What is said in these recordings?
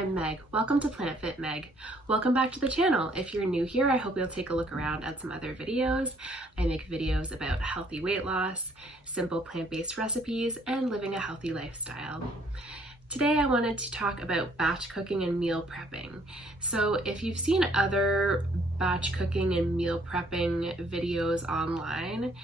I'm Meg. Welcome to Planet Fit Meg. Welcome back to the channel. If you're new here, I hope you'll take a look around at some other videos. I make videos about healthy weight loss, simple plant-based recipes, and living a healthy lifestyle. Today I wanted to talk about batch cooking and meal prepping. So if you've seen other batch cooking and meal prepping videos online,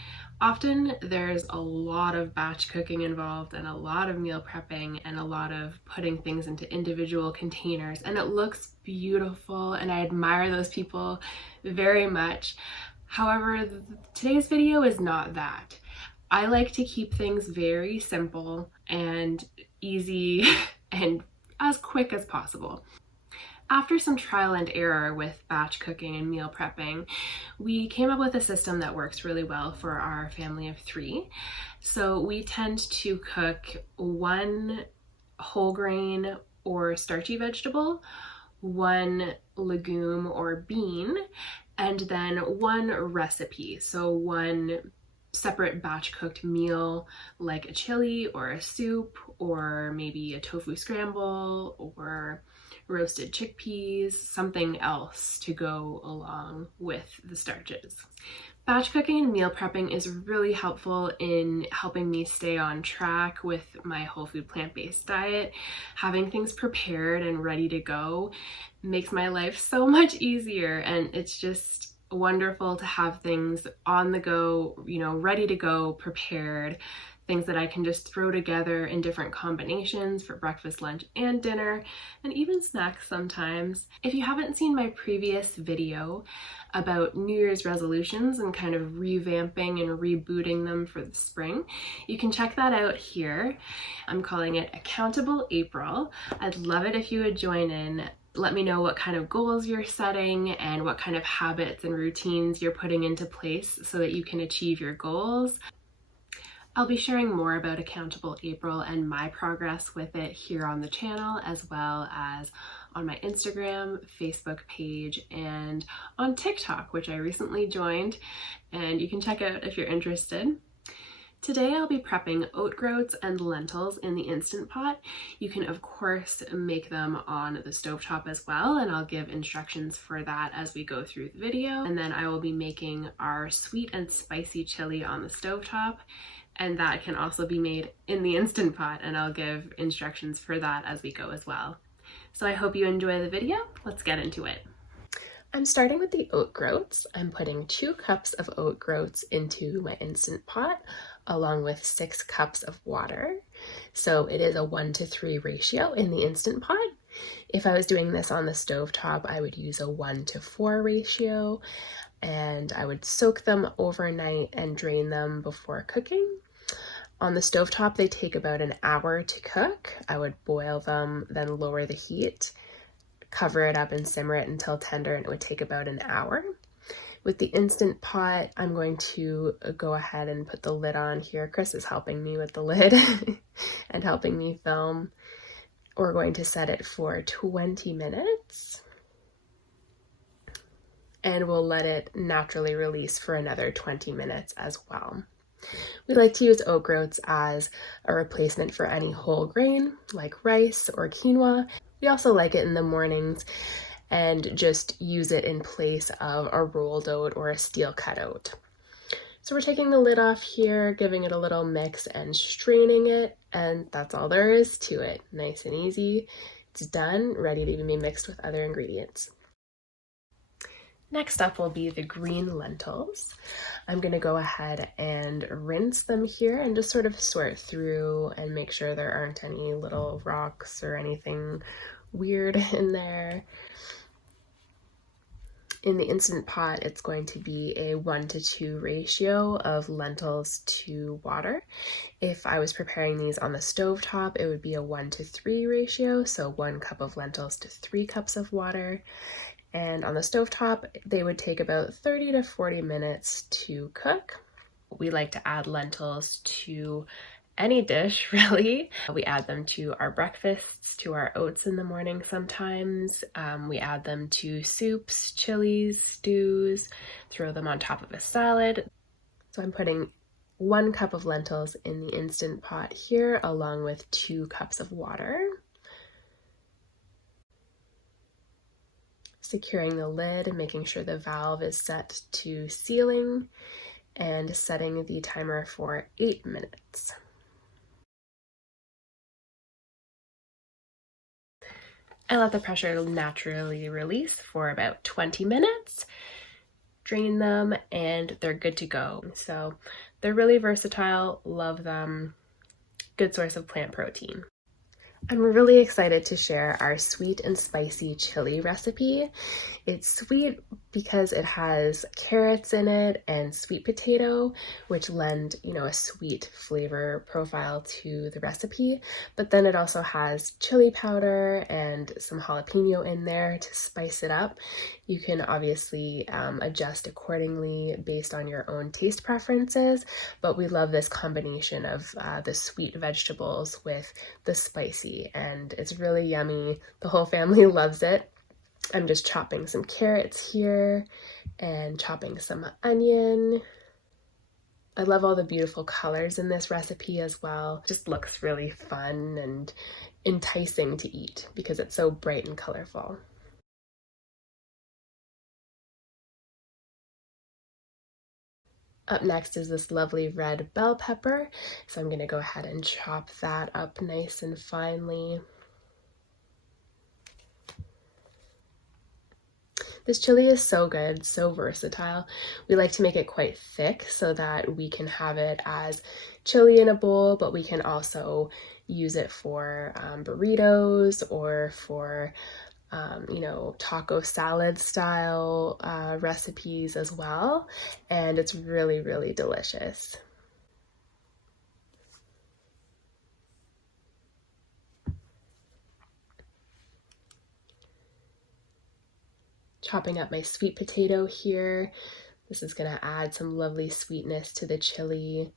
often there's a lot of batch cooking involved and a lot of meal prepping and a lot of putting things into individual containers, and it looks beautiful and I admire those people very much. However, today's video is not that. I like to keep things very simple and easy and as quick as possible. After some trial and error with batch cooking and meal prepping, we came up with a system that works really well for our family of 3. So we tend to cook 1 whole grain or starchy vegetable, 1 legume or bean, and then 1 recipe. So 1 separate batch cooked meal like a chili or a soup or maybe a tofu scramble or roasted chickpeas, something else to go along with the starches. Batch cooking and meal prepping is really helpful in helping me stay on track with my whole food plant-based diet. Having things prepared and ready to go makes my life so much easier, and it's just wonderful to have things on the go, ready to go, prepared, things that I can just throw together in different combinations for breakfast, lunch, and dinner, and even snacks sometimes. If you haven't seen my previous video about New Year's resolutions and kind of revamping and rebooting them for the spring, you can check that out here. I'm calling it Accountable April. I'd love it if you would join in. Let me know what kind of goals you're setting and what kind of habits and routines you're putting into place so that you can achieve your goals. I'll be sharing more about Accountable April and my progress with it here on the channel, as well as on my Instagram, Facebook page, and on TikTok, which I recently joined, and you can check out if you're interested. Today I'll be prepping oat groats and lentils in the Instant Pot. You can of course make them on the stovetop as well, and I'll give instructions for that as we go through the video. And then I will be making our sweet and spicy chili on the stovetop, and that can also be made in the Instant Pot, and I'll give instructions for that as we go as well. So I hope you enjoy the video. Let's get into it. I'm starting with the oat groats. I'm putting 2 cups of oat groats into my Instant Pot along with 6 cups of water. So it is a 1-to-3 ratio in the Instant Pot. If I was doing this on the stovetop, I would use a 1-to-4 ratio, and I would soak them overnight and drain them before cooking. On the stovetop, they take about an hour to cook. I would boil them, then lower the heat, cover it up and simmer it until tender, and it would take about an hour. With the Instant Pot, I'm going to go ahead and put the lid on here. Chris is helping me with the lid and helping me film. We're going to set it for 20 minutes. And we'll let it naturally release for another 20 minutes as well. We like to use oat groats as a replacement for any whole grain like rice or quinoa. We also like it in the mornings and just use it in place of a rolled oat or a steel cut oat. So we're taking the lid off here, giving it a little mix and straining it, and that's all there is to it. Nice and easy. It's done, ready to be mixed with other ingredients. Next up will be the green lentils. I'm going to go ahead and rinse them here and just sort of sort through and make sure there aren't any little rocks or anything weird in there. In the Instant Pot, it's going to be a 1-to-2 ratio of lentils to water. If I was preparing these on the stovetop, it would be a 1-to-3 ratio, so 1 cup of lentils to 3 cups of water. And on the stovetop, they would take about 30 to 40 minutes to cook. We like to add lentils to any dish, really. We add them to our breakfasts, to our oats in the morning sometimes. We add them to soups, chilies, stews, throw them on top of a salad. So I'm putting 1 cup of lentils in the Instant Pot here, along with 2 cups of water. Securing the lid and making sure the valve is set to sealing, and setting the timer for 8 minutes. I let the pressure naturally release for about 20 minutes, drain them, and they're good to go. So they're really versatile, love them, good source of plant protein. I'm really excited to share our sweet and spicy chili recipe. It's sweet because it has carrots in it and sweet potato, which lend, a sweet flavor profile to the recipe. But then it also has chili powder and some jalapeno in there to spice it up. You can obviously adjust accordingly based on your own taste preferences, but we love this combination of the sweet vegetables with the spicy, and it's really yummy. The whole family loves it. I'm just chopping some carrots here and chopping some onion. I love all the beautiful colors in this recipe as well. It just looks really fun and enticing to eat because it's so bright and colorful. Up next is this lovely red bell pepper, so I'm going to go ahead and chop that up nice and finely. This chili is so good, so versatile. We like to make it quite thick so that we can have it as chili in a bowl, but we can also use it for burritos or for taco salad style recipes as well. And it's really, really delicious. Chopping up my sweet potato here. This is going to add some lovely sweetness to the chili.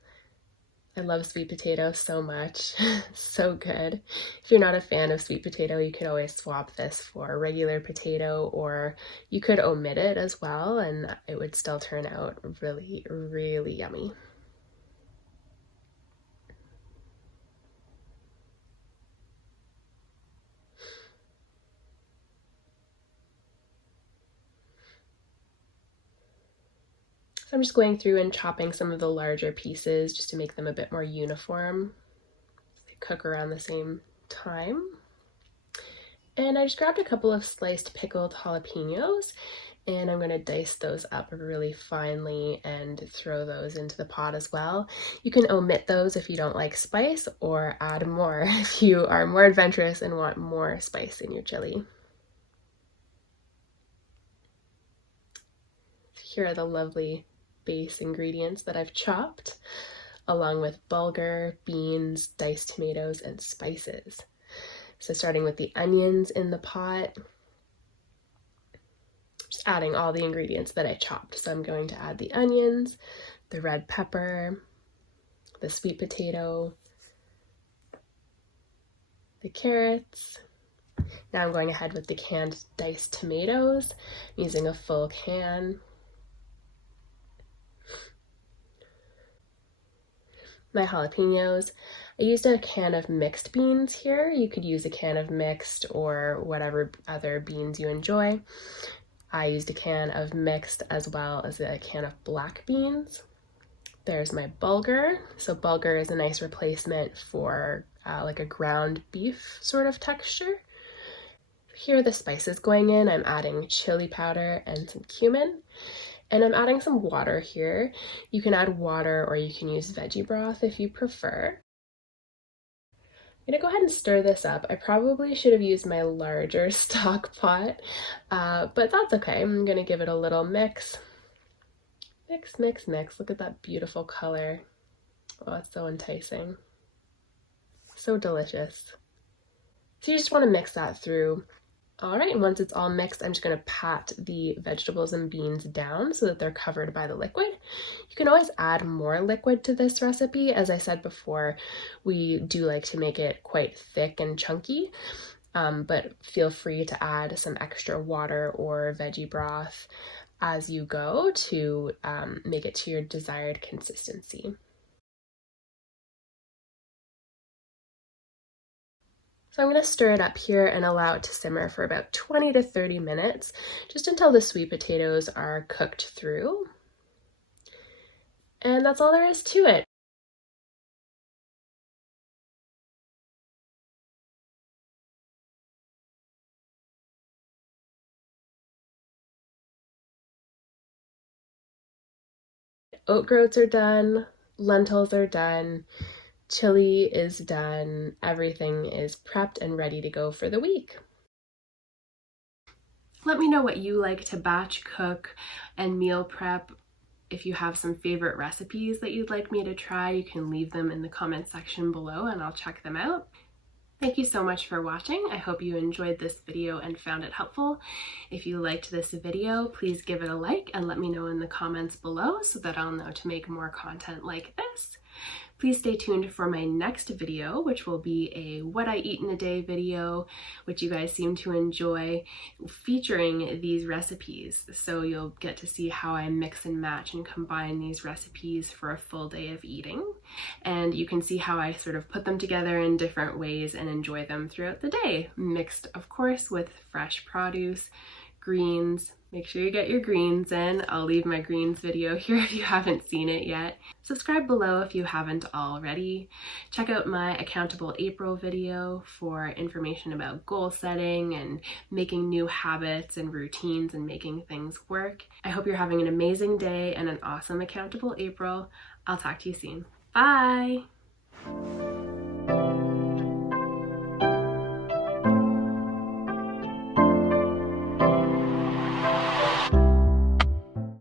I love sweet potato so much. So good. If you're not a fan of sweet potato, you could always swap this for regular potato, or you could omit it as well, and it would still turn out really, really yummy. So I'm just going through and chopping some of the larger pieces just to make them a bit more uniform. They cook around the same time. And I just grabbed a couple of sliced pickled jalapenos, and I'm going to dice those up really finely and throw those into the pot as well. You can omit those if you don't like spice, or add more if you are more adventurous and want more spice in your chili. Here are the lovely base ingredients that I've chopped, along with bulgur, beans, diced tomatoes, and spices. So starting with the onions in the pot, just adding all the ingredients that I chopped. So I'm going to add the onions, the red pepper, the sweet potato, the carrots. Now I'm going ahead with the canned diced tomatoes, using a full can. My jalapenos. I used a can of mixed beans here. You could use a can of mixed or whatever other beans you enjoy. I used a can of mixed as well as a can of black beans. There's my bulgur. So bulgur is a nice replacement for like a ground beef sort of texture. Here are the spices going in. I'm adding chili powder and some cumin. And I'm adding some water here. You can add water or you can use veggie broth if you prefer. I'm gonna go ahead and stir this up. I probably should have used my larger stock pot, but that's okay. I'm gonna give it a little mix. Mix, mix, mix. Look at that beautiful color. Oh, it's so enticing. So delicious. So you just wanna mix that through. All right, and once it's all mixed, I'm just gonna pat the vegetables and beans down so that they're covered by the liquid. You can always add more liquid to this recipe. As I said before, we do like to make it quite thick and chunky, but feel free to add some extra water or veggie broth as you go to make it to your desired consistency. So I'm going to stir it up here and allow it to simmer for about 20 to 30 minutes, just until the sweet potatoes are cooked through. And that's all there is to it. Oat groats are done, lentils are done, chili is done, everything is prepped and ready to go for the week. Let me know what you like to batch cook and meal prep. If you have some favorite recipes that you'd like me to try, you can leave them in the comment section below and I'll check them out. Thank you so much for watching. I hope you enjoyed this video and found it helpful. If you liked this video, please give it a like and let me know in the comments below so that I'll know to make more content like this. Please stay tuned for my next video, which will be a what I eat in a day video, which you guys seem to enjoy, featuring these recipes. So you'll get to see how I mix and match and combine these recipes for a full day of eating. And you can see how I sort of put them together in different ways and enjoy them throughout the day, mixed of course with fresh produce, greens. Make sure you get your greens in. I'll leave my greens video here if you haven't seen it yet. Subscribe below if you haven't already. Check out my Accountable April video for information about goal setting and making new habits and routines and making things work. I hope you're having an amazing day and an awesome Accountable April. I'll talk to you soon. Bye!